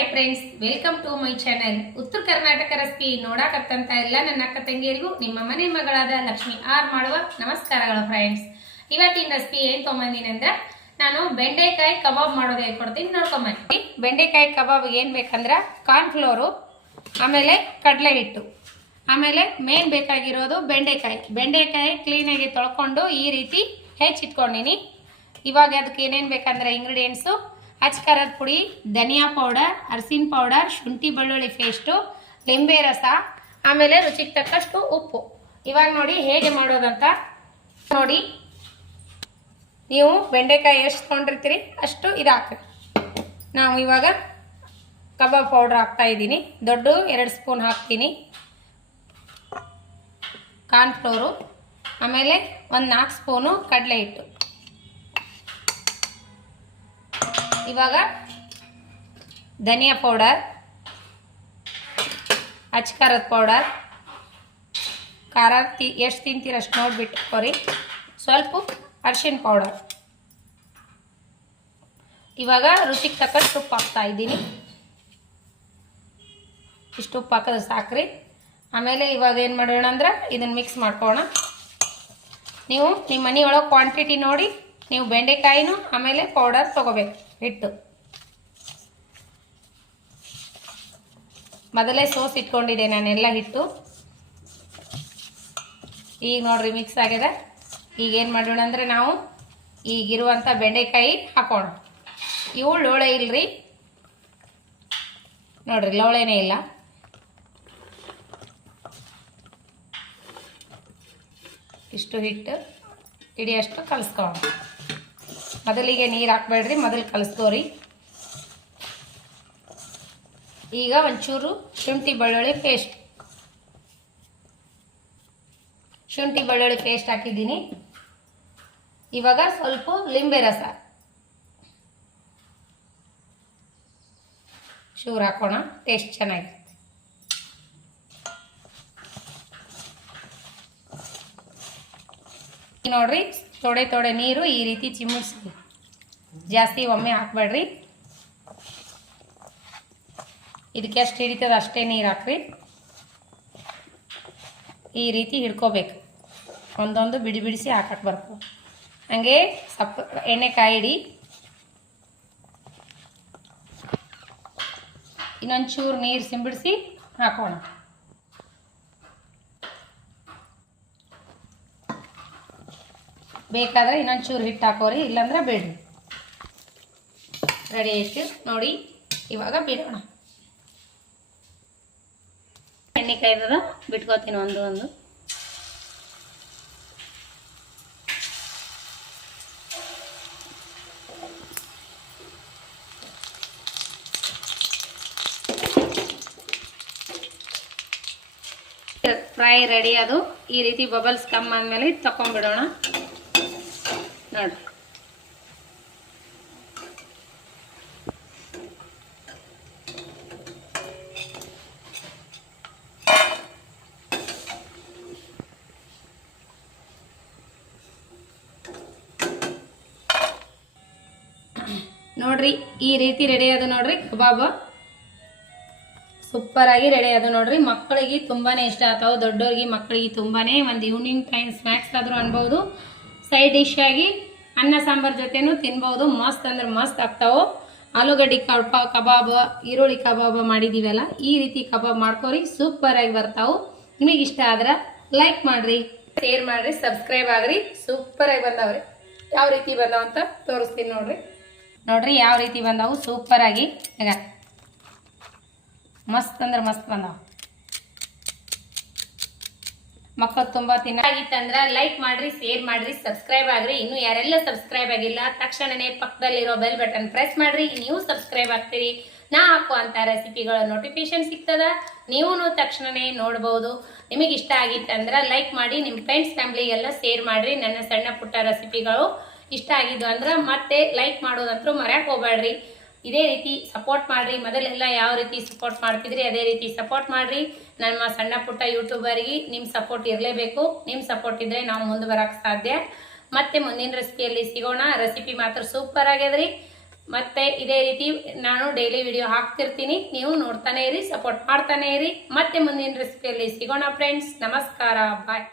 Hi friends, welcome to my channel. Uttara Karnataka recipe ನೋಡಕತ್ತಂತ ಎಲ್ಲ ನನ್ನ ಅಕ್ಕ ತಂಗಿಯರಿಗೂ ನಿಮ್ಮ ಮನೆ ಮಗಳಾದ ಲಕ್ಷ್ಮಿ ಆರ್ ಮಾಡುವ ನಮಸ್ಕಾರಗಳು ಫ್ರೆಂಡ್ಸ್. ಇವತ್ತಿನ ರೆಸಿಪಿ ಏನು ತೊಗೊಂಬಂದಿನಿ ಅಂದ್ರೆ ನಾನು ಬೆಂಡೆಕಾಯಿ ಕಬಾಬ್ ಮಾಡೋದು ಹೇಳ್ಕೊಡ್ತೀನಿ, ನೋಡ್ಕೊಂಬಂದಿ. ಬೆಂಡೆಕಾಯಿ ಕಬಾಬ್ ಏನು ಬೇಕಂದ್ರೆ ಕಾರ್ನ್ಫ್ಲೋರು, ಆಮೇಲೆ ಕಡಲೆ ಹಿಟ್ಟು, ಆಮೇಲೆ ಮೇನ್ ಬೇಕಾಗಿರೋದು ಬೆಂಡೆಕಾಯಿ ಕ್ಲೀನಾಗಿ ತೊಳ್ಕೊಂಡು ಈ ರೀತಿ ಹೆಚ್ಚಿಟ್ಕೊಂಡಿನಿ. ಇವಾಗ ಅದಕ್ಕೆ ಏನೇನು ಬೇಕಂದ್ರೆ ಇಂಗ್ರೀಡಿಯೆಂಟ್ಸು: ಅಚ್ಕಾರದ ಪುಡಿ, ಧನಿಯಾ ಪೌಡರ್, ಅರಸಿನ ಪೌಡರ್, ಶುಂಠಿ ಬೆಳ್ಳುಳ್ಳಿ ಪೇಸ್ಟು, ಲಿಂಬೆ ರಸ, ಆಮೇಲೆ ರುಚಿಗೆ ತಕ್ಕಷ್ಟು ಉಪ್ಪು. ಇವಾಗ ನೋಡಿ ಹೇಗೆ ಮಾಡೋದಂತ ನೋಡಿ. ನೀವು ಬೆಂಡೆಕಾಯಿ ಎಷ್ಟು ತೊಗೊಂಡಿರ್ತೀರಿ ಅಷ್ಟು ಇದು ಹಾಕ್ರಿ. ನಾವು ಇವಾಗ ಕಬಾಬ್ ಪೌಡ್ರ್ ಹಾಕ್ತಾ ಇದ್ದೀನಿ. ದೊಡ್ಡ 2 ಸ್ಪೂನ್ ಹಾಕ್ತೀನಿ ಕಾರ್ನ್ಫ್ಲೋರು, ಆಮೇಲೆ ಒಂದು 4 ಸ್ಪೂನು ಕಡಲೆ ಹಿಟ್ಟು. ಇವಾಗ ಧನಿಯಾ ಪೌಡರ್, ಅಚ್ಕಾರದ ಪೌಡರ್, ಖಾರ ಎಷ್ಟು ತಿಂತೀರ ಅಷ್ಟು ನೋಡಿಬಿಟ್ಟು ಕೊರಿ, ಸ್ವಲ್ಪ ಅರಿಶಿನ ಪೌಡರ್. ಇವಾಗ ರುಚಿಗೆ ತಕ್ಕಷ್ಟು ಉಪ್ಪು ಹಾಕ್ತಾ ಇದ್ದೀನಿ. ಇಷ್ಟು ಉಪ್ಪು ಹಾಕೋದು ಸಾಕ್ರಿ. ಆಮೇಲೆ ಇವಾಗ ಏನು ಮಾಡೋಣ ಅಂದ್ರೆ ಇದನ್ನು ಮಿಕ್ಸ್ ಮಾಡ್ಕೊಳ್ಳೋಣ. ನೀವು ನಿಮ್ಮ ಮನೆಯೊಳಗೆ ಕ್ವಾಂಟಿಟಿ ನೋಡಿ ನೀವು ಬೆಂಡೆಕಾಯಿನೂ ಆಮೇಲೆ ಪೌಡರ್ ತೊಗೋಬೇಕು. ಹಿಟ್ಟು ಮೊದಲೇ ಸೋಸ್ ಇಟ್ಕೊಂಡಿದ್ದೆ ನಾನೆಲ್ಲ ಹಿಟ್ಟು. ಈಗ ನೋಡ್ರಿ ಮಿಕ್ಸ್ ಆಗಿದೆ. ಈಗೇನು ಮಾಡೋಣ ಅಂದರೆ ನಾವು ಈಗಿರುವಂಥ ಬೆಂಡೆಕಾಯಿ ಹಾಕೋಣ. ಇವು ಲೋಳೆ ಇಲ್ರಿ, ನೋಡ್ರಿ ಲೋಳೆನೇ ಇಲ್ಲ. ಇಷ್ಟು ಹಿಟ್ಟು ಹಿಡಿಯಷ್ಟು ಕಲಿಸ್ಕೊಳ್ಳೋಣ. ಮೊದಲಿಗೆ ನೀರು ಹಾಕ್ಬೇಡ್ರಿ, ಮೊದಲು ಕಲಿಸ್ಕೋರಿ. ಈಗ ಒಂಚೂರು ಶುಂಠಿ ಬೆಳ್ಳುಳ್ಳಿ ಪೇಸ್ಟ್ ಹಾಕಿದ್ದೀನಿ. ಇವಾಗ ಸ್ವಲ್ಪ ಲಿಂಬೆ ರಸ ಚೂರು ಹಾಕೋಣ, ಟೇಸ್ಟ್ ಚೆನ್ನಾಗಿರುತ್ತೆ. ನೋಡ್ರಿ ತೊಡೆ ನೀರು ಈ ರೀತಿ ಚಿಮ್ಮಿಸಿ, ಜಾಸ್ತಿ ಒಮ್ಮೆ ಹಾಕ್ಬೇಡ್ರಿ. ಇದಕ್ಕೆ ಎಷ್ಟು ಹಿಡಿತದ ಅಷ್ಟೇ ನೀರು ಹಾಕ್ರಿ. ಈ ರೀತಿ ಹಿಡ್ಕೋಬೇಕು, ಒಂದೊಂದು ಬಿಡಿಸಿ ಹಾಕಕ್ಕೆ ಬರ್ತದೆ. ಹಾಗೆ ಸ್ವಲ್ಪ ಎಣ್ಣೆ ಕಾಯಿಡಿ. ಇನ್ನೊಂಚೂರು ನೀರು ಸಿಂಬಿಡಿಸಿ ಹಾಕೋಣ. ಬೇಕಾದರೆ ಇನ್ನೊಂಚೂರು ಹಿಟ್ಟು ಹಾಕೋರಿ, ಇಲ್ಲಾಂದ್ರೆ ಬೇಡ್ರಿ. ರೆಡಿ ಆಯ್ತು ನೋಡಿ. ಇವಾಗ ಬಿಡೋಣ. ಎಣ್ಣೆ ಕಾಯ್ದದ ಬಿಟ್ಕೋತೀನಿ ಒಂದು. Fry ready. ಅದು ಈ ರೀತಿ ಬಬಲ್ಸ್ ಕಮ್ಮಿ ಆದಮೇಲೆ ತಕೊಂಡ್ಬಿಡೋಣ. ನೋಡಿ ನೋಡ್ರಿ ಈ ರೀತಿ ರೆಡಿ ಅದು ನೋಡ್ರಿ. ಕಬಾಬ್ ಸೂಪರ್ ಆಗಿ ರೆಡಿ ಅದು ನೋಡ್ರಿ. ಮಕ್ಕಳಿಗೆ ತುಂಬಾನೇ ಇಷ್ಟ ಆಗ್ತಾವೆ, ದೊಡ್ಡವ್ರಿಗೆ ಮಕ್ಕಳಿಗೆ ತುಂಬಾನೇ. ಒಂದು ಈವ್ನಿಂಗ್ ಟೈಮ್ ಸ್ನ್ಯಾಕ್ಸ್ ಆದರೂ ಅನ್ಬೋದು, ಸೈಡ್ ಡಿಶ್ ಆಗಿ ಅನ್ನ ಸಾಂಬಾರ್ ಜೊತೆನೂ ತಿನ್ಬೋದು. ಮಸ್ತ್ ಅಂದ್ರೆ ಮಸ್ತ್ ಆಗ್ತಾವೆ. ಆಲೂಗಡ್ಡೆ ಕಬಾಬ್, ಈರುಳ್ಳಿ ಕಬಾಬ್ ಮಾಡಿದೀವಲ್ಲ, ಈ ರೀತಿ ಕಬಾಬ್ ಮಾಡ್ಕೋರಿ, ಸೂಪರ್ ಆಗಿ ಬರ್ತಾವೆ. ನಿಮಗೆ ಇಷ್ಟ ಆದ್ರೆ ಲೈಕ್ ಮಾಡ್ರಿ, ಶೇರ್ ಮಾಡ್ರಿ, ಸಬ್ಸ್ಕ್ರೈಬ್ ಆಗ್ರಿ. ಸೂಪರ್ ಆಗಿ ಬಂದಾವ್ರಿ. ಯಾವ ರೀತಿ ಬಂದಾವ ಅಂತ ತೋರಿಸ್ತೀನಿ ನೋಡ್ರಿ ಯಾವ ರೀತಿ ಬಂದಾವು. ಸೂಪರ್ ಆಗಿ ಈಗ ಮಸ್ತ್ ಅಂದ್ರೆ ಮಸ್ತ್ ಬಂದಾವ. ಮಕ್ಕಳು ತುಂಬಾ ತಿನ್ನಾಗಿತ್ತಂದ್ರೆ ಲೈಕ್ ಮಾಡ್ರಿ, ಶೇರ್ ಮಾಡ್ರಿ, ಸಬ್ಸ್ಕ್ರೈಬ್ ಆಗ್ರಿ. ಇನ್ನು ಯಾರೆಲ್ಲ ಸಬ್ಸ್ಕ್ರೈಬ್ ಆಗಿಲ್ಲ ತಕ್ಷಣನೇ ಪಕ್ಕದಲ್ಲಿರೋ ಬೆಲ್ ಬಟನ್ ಪ್ರೆಸ್ ಮಾಡ್ರಿ. ನೀವು ಸಬ್ಸ್ಕ್ರೈಬ್ ಆಗ್ತೀರಿ, ನಾ ಹಾಕುವಂತ ರೆಸಿಪಿಗಳ ನೋಟಿಫಿಕೇಶನ್ ಸಿಗ್ತದ, ನೀವು ತಕ್ಷಣನೇ ನೋಡ್ಬೋದು. ನಿಮಗೆ ಇಷ್ಟ ಆಗಿತ್ತಂದ್ರೆ ಲೈಕ್ ಮಾಡಿ, ನಿಮ್ಮ ಫ್ರೆಂಡ್ಸ್ ಫ್ಯಾಮಿಲಿಗೆಲ್ಲ ಶೇರ್ ಮಾಡ್ರಿ. ನನ್ನ ಸಣ್ಣ ಪುಟ್ಟ ರೆಸಿಪಿಗಳು ಇಷ್ಟ ಆಗಿದ್ದು ಅಂದ್ರೆ ಮತ್ತೆ ಲೈಕ್ ಮಾಡೋದಂತೂ ಮರ್ಯಾಕ್ ಹೋಗ್ಬೇಡ್ರಿ. ಇದೇ ರೀತಿ ಸಪೋರ್ಟ್ ಮಾಡ್ರಿ. ಮೊದಲೆಲ್ಲ ಯಾವ ರೀತಿ ಸಪೋರ್ಟ್ ಮಾಡ್ತಿದ್ರಿ ಅದೇ ರೀತಿ ಸಪೋರ್ಟ್ ಮಾಡ್ರಿ. ನಮ್ಮ ಸಣ್ಣ ಪುಟ್ಟ ಯೂಟ್ಯೂಬರ್ಗೆ ನಿಮ್ಮ ಸಪೋರ್ಟ್ ಇರಲೇಬೇಕು. ನಿಮ್ಮ ಸಪೋರ್ಟ್ ಇದ್ರೆ ನಾವು ಮುಂದೆ ಬರಕ್ಕೆ ಸಾಧ್ಯ. ಮತ್ತೆ ಮುಂದಿನ ರೆಸಿಪಿಯಲ್ಲಿ ಸಿಗೋಣ. ರೆಸಿಪಿ ಮಾತ್ರ ಸೂಪರ್ ಆಗ್ಯದ್ರಿ. ಮತ್ತೆ ಇದೇ ರೀತಿ ನಾನು ಡೈಲಿ ವಿಡಿಯೋ ಹಾಕ್ತಿರ್ತೀನಿ, ನೀವು ನೋಡ್ತಾನೆ ಇರಿ, ಸಪೋರ್ಟ್ ಮಾಡ್ತಾನೆ ಇರಿ. ಮತ್ತೆ ಮುಂದಿನ ರೆಸಿಪಿಯಲ್ಲಿ ಸಿಗೋಣ ಫ್ರೆಂಡ್ಸ್. ನಮಸ್ಕಾರ, ಬಾಯ್.